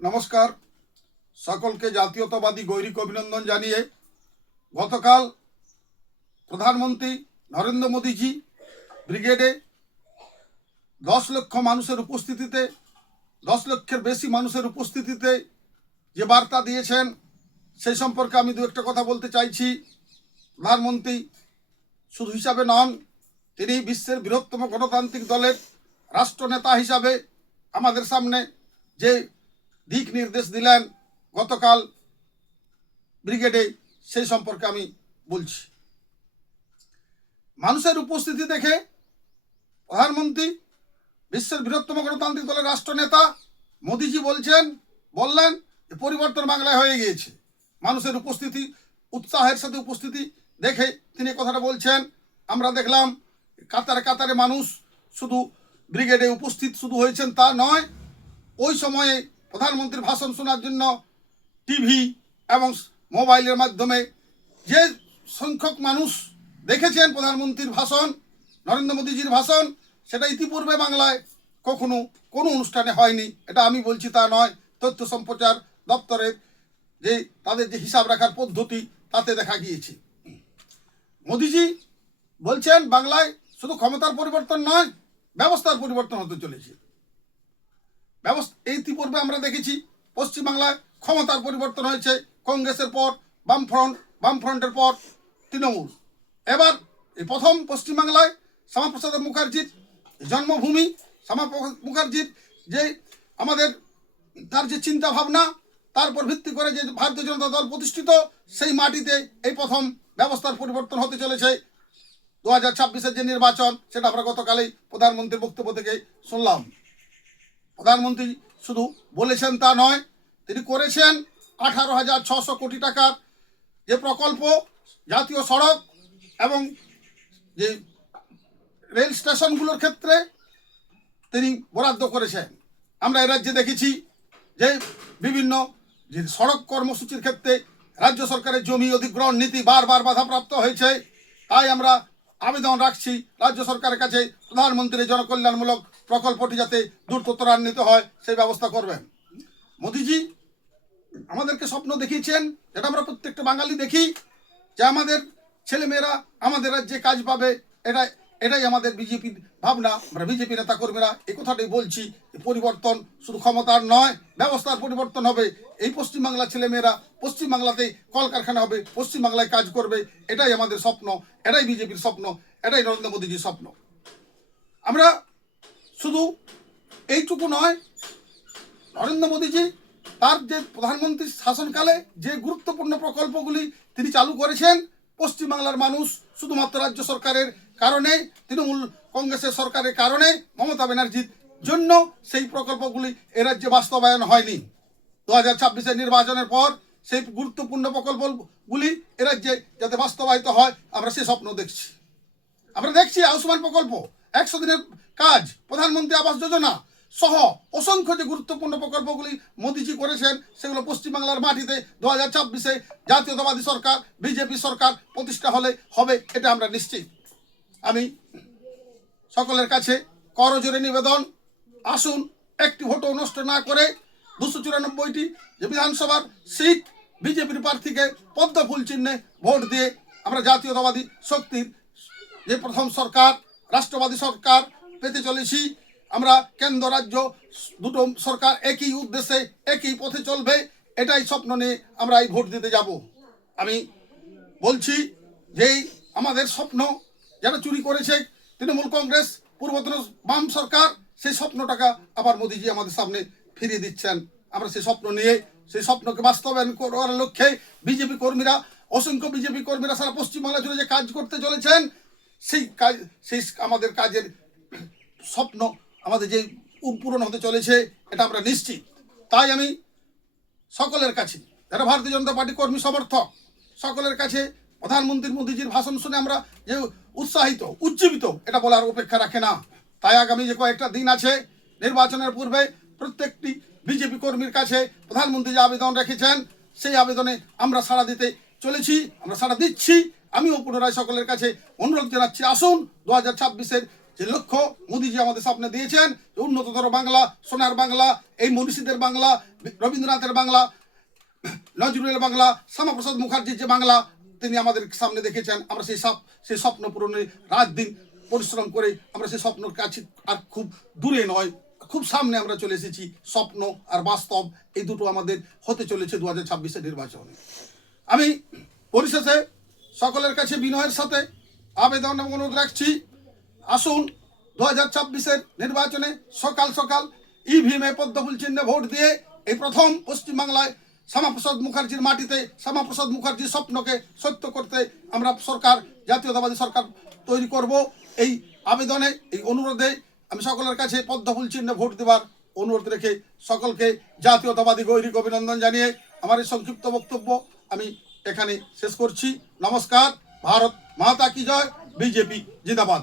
নমস্কার, সকলকে জাতীয়তাবাদী গৈরিক অভিনন্দন জানিয়ে গতকাল প্রধানমন্ত্রী নরেন্দ্র মোদীজি ব্রিগেডে 10 লক্ষ মানুষের উপস্থিতিতে 10 লক্ষের বেশি মানুষের উপস্থিতিতে যে বার্তা দিয়েছেন সেই সম্পর্কে আমি দু একটা কথা বলতে চাইছি। প্রধানমন্ত্রী শুধু হিসাবে নন, তিনি বিশ্বের বৃহত্তম গণতান্ত্রিক দলের রাষ্ট্রনেতা হিসাবে আমাদের সামনে যে দিক নির্দেশ দিলেন গতকাল ব্রিগেডে, সেই সম্পর্কে আমি বলছি। মানুষের উপস্থিতি দেখে প্রধানমন্ত্রী বিশ্বের বৃহত্তম গণতান্ত্রিক দলের রাষ্ট্রনেতা মোদীজি বললেন যে পরিবর্তন বাংলায় হয়ে গিয়েছে। মানুষের উপস্থিতি, উৎসাহের সাথে উপস্থিতি দেখে তিনি কথাটা বলছেন। আমরা দেখলাম কাতারে কাতারে মানুষ শুধু ব্রিগেডে উপস্থিত শুধু হয়েছেন তা নয়, ওই সময়ে প্রধানমন্ত্রীর ভাষণ শোনার জন্য টিভি এবং মোবাইলের মাধ্যমে যে সংখ্যক মানুষ দেখেছেন প্রধানমন্ত্রীর ভাষণ, নরেন্দ্র মোদীজির ভাষণ, সেটা ইতিপূর্বে বাংলায় কখনো কোনো অনুষ্ঠানে হয়নি। এটা আমি বলছি তা নয়, তথ্য সম্প্রচার দপ্তরের যে তাদের যে হিসাব রাখার পদ্ধতি তাতে দেখা গিয়েছে। মোদীজি বলছেন বাংলায় শুধু ক্ষমতার পরিবর্তন নয়, ব্যবস্থার পরিবর্তন হতে চলেছে। ইতিপূর্বে আমরা দেখেছি পশ্চিমবাংলায় ক্ষমতার পরিবর্তন হয়েছে, কংগ্রেসের পর বামফ্রন্টের পর তৃণমূল। এবার এই প্রথম পশ্চিমবাংলায় শ্যামাপ্রসাদ মুখার্জির জন্মভূমি, শ্যামাপ্রসাদ মুখার্জির যে আমাদের তার যে চিন্তা ভাবনা, তারপর ভিত্তি করে যে ভারতীয় জনতা দল প্রতিষ্ঠিত, সেই মাটিতে এই প্রথম ব্যবস্থার পরিবর্তন হতে চলেছে। 2026-এর যে নির্বাচন, সেটা আমরা গতকালই প্রধানমন্ত্রীর বক্তব্য থেকে শুনলাম। প্রধানমন্ত্রী শুধু বলেছেন তা নয়, তিনি করেছেন 18,600 কোটি টাকার যে প্রকল্প, জাতীয় সড়ক এবং যে রেল স্টেশনগুলোর ক্ষেত্রে তিনি বরাদ্দ করেছেন। আমরা এ রাজ্যে দেখেছি যে বিভিন্ন যে সড়ক কর্মসূচির ক্ষেত্রে রাজ্য সরকারের জমি অধিগ্রহণ নীতি বারবার বাধাপ্রাপ্ত হয়েছে। তাই আমরা আবেদন রাখছি রাজ্য সরকারের কাছে, প্রধানমন্ত্রীর জনকল্যাণমূলক প্রকল্পটি যাতে দ্রুত ত্বরান্বিত হয় সেই ব্যবস্থা করবেন। মোদীজি আমাদেরকে স্বপ্ন দেখিয়েছেন, যেটা আমরা প্রত্যেকটা বাঙালি দেখি, যে আমাদের ছেলেমেয়েরা আমাদের রাজ্যে কাজ পাবে। এটাই আমাদের বিজেপির ভাবনা। আমরা বিজেপি নেতা কর্মীরা এই কথাটাই বলছি, পরিবর্তন শুধু ক্ষমতার নয়, ব্যবস্থার পরিবর্তন হবে। এই পশ্চিমবাংলার ছেলেমেয়েরা পশ্চিমবাংলাতেই কলকারখানা হবে, পশ্চিমবাংলায় কাজ করবে। এটাই আমাদের স্বপ্ন, এটাই বিজেপির স্বপ্ন, এটাই নরেন্দ্র মোদীজির স্বপ্ন। আমরা শুধু এইটুকু নয়, নরেন্দ্র মোদীজি তার যে প্রধানমন্ত্রীর শাসনকালে যে গুরুত্বপূর্ণ প্রকল্পগুলি তিনি চালু করেছেন, পশ্চিমবাংলার মানুষ শুধুমাত্র রাজ্য সরকারের কারণে, তৃণমূল কংগ্রেসের সরকারের কারণে, মমতা ব্যানার্জির জন্য সেই প্রকল্পগুলি এ রাজ্যে বাস্তবায়ন হয়নি। 2026-এর নির্বাচনের পর সেই গুরুত্বপূর্ণ প্রকল্পগুলি এ রাজ্যে যাতে বাস্তবায়িত হয়, আমরা সে স্বপ্ন দেখছি। আমরা দেখছি আয়ুষ্মান প্রকল্প, 100 দিনের কাজ, প্রধানমন্ত্রী আবাস যোজনা সহ অসংখ্য যে গুরুত্বপূর্ণ প্রকল্পগুলি মোদীজি করেছেন, সেগুলো পশ্চিমবাংলার মাটিতে 2026-এ জাতীয়তাবাদী সরকার, বিজেপি সরকার প্রতিষ্ঠা হবে, এটা আমরা নিশ্চিত। আমি সকলের কাছে করজোরে নিবেদন, আসুন একটি ভোটও নষ্ট না করে 294টি যে বিধানসভার সিট বিজেপির প্রার্থীকে পদ্ম ফুল চিহ্নে ভোট দিয়ে আমরা জাতীয়তাবাদী শক্তির যে প্রথম সরকার, রাষ্ট্রবাদী সরকার পেতে চলেছি। আমরা কেন্দ্র রাজ্য দুটো সরকার একই উদ্দেশ্যে একই পথে চলবে, এটাই স্বপ্ন নিয়ে আমরা এই ভোট দিতে যাব। আমি বলছি যে আমাদের স্বপ্ন যারা চুরি করেছে তৃণমূল কংগ্রেস, পূর্বতন বাম সরকার, সেই স্বপ্নটাকে আবার মোদীজি আমাদের সামনে ফিরিয়ে দিচ্ছেন। আমরা সেই স্বপ্ন নিয়ে সেই স্বপ্নকে বাস্তবায়ন করার লক্ষ্যে বিজেপি কর্মীরা, অসংখ্য বিজেপি কর্মীরা সারা পশ্চিমবাংলা জুড়ে যে কাজ করতে চলেছেন, সেই কাজ, সেই আমাদের কাজের স্বপ্ন আমাদের যে পূরণ হতে চলেছে, এটা আমরা নিশ্চিত। তাই আমি সকলের কাছে, যারা ভারতীয় জনতা পার্টি কর্মী সমর্থক, সকলের কাছে প্রধানমন্ত্রী মোদীজির ভাষণ শুনে আমরা যে উৎসাহিত, উজ্জীবিত, এটা বলার অপেক্ষা রাখে না। তাই আগামী যে কয়েকটা দিন আছে নির্বাচনের পূর্বে, প্রত্যেকটি বিজেপি কর্মীর কাছে প্রধানমন্ত্রী যে আবেদন রেখেছেন, সেই আবেদনে আমরা সাড়া দিতে চলেছি, আমরা সাড়া দিচ্ছি। আমিও পুনরায় সকলের কাছে অনুরোধ জানাচ্ছি, আসুন 2026-এর যে লক্ষ্য মোদীজি আমাদের সামনে দিয়েছেন, উন্নততর বাংলা, সোনার বাংলা, এই মনীষীদের বাংলা, রবীন্দ্রনাথের বাংলা, নজরুলের বাংলা, শ্যামাপ্রসাদ মুখার্জির যে বাংলা তিনি আমাদের সামনে দেখেছেন, আমরা সেই স্বপ্ন পূরণে রাত দিন পরিশ্রম করে আমরা সেই স্বপ্নের কাছে আর খুব দূরে নয়, খুব সামনে আমরা চলে এসেছি। স্বপ্ন আর বাস্তব এই দুটো আমাদের হতে চলেছে 2026-এর নির্বাচনে। আমি পরিশেষে সকলের কাছে বিনয়ের সাথে আবেদন এবং অনুরোধ রাখছি, আসুন 2026-এর নির্বাচনে সকাল সকাল ইভিএমে পদ্মফুল চিহ্নে ভোট দিয়ে এই প্রথম পশ্চিমবাংলায় শ্যামাপ্রসাদ মুখার্জির মাটিতে শ্যামাপ্রসাদ মুখার্জির স্বপ্নকে সত্য করতে আমরা সরকার, জাতীয়তাবাদী সরকার তৈরি করব। এই আবেদনে, এই অনুরোধে আমি সকলের কাছে পদ্মফুল চিহ্নে ভোট দেওয়ার অনুরোধ রেখে সকলকে জাতীয়তাবাদী গৈরিক অভিনন্দন জানিয়ে আমার এই সংক্ষিপ্ত বক্তব্য আমি এখানে শেষ করছি। নমস্কার। ভারত মাতা কি জয়। বিজেপি জিন্দাবাদ।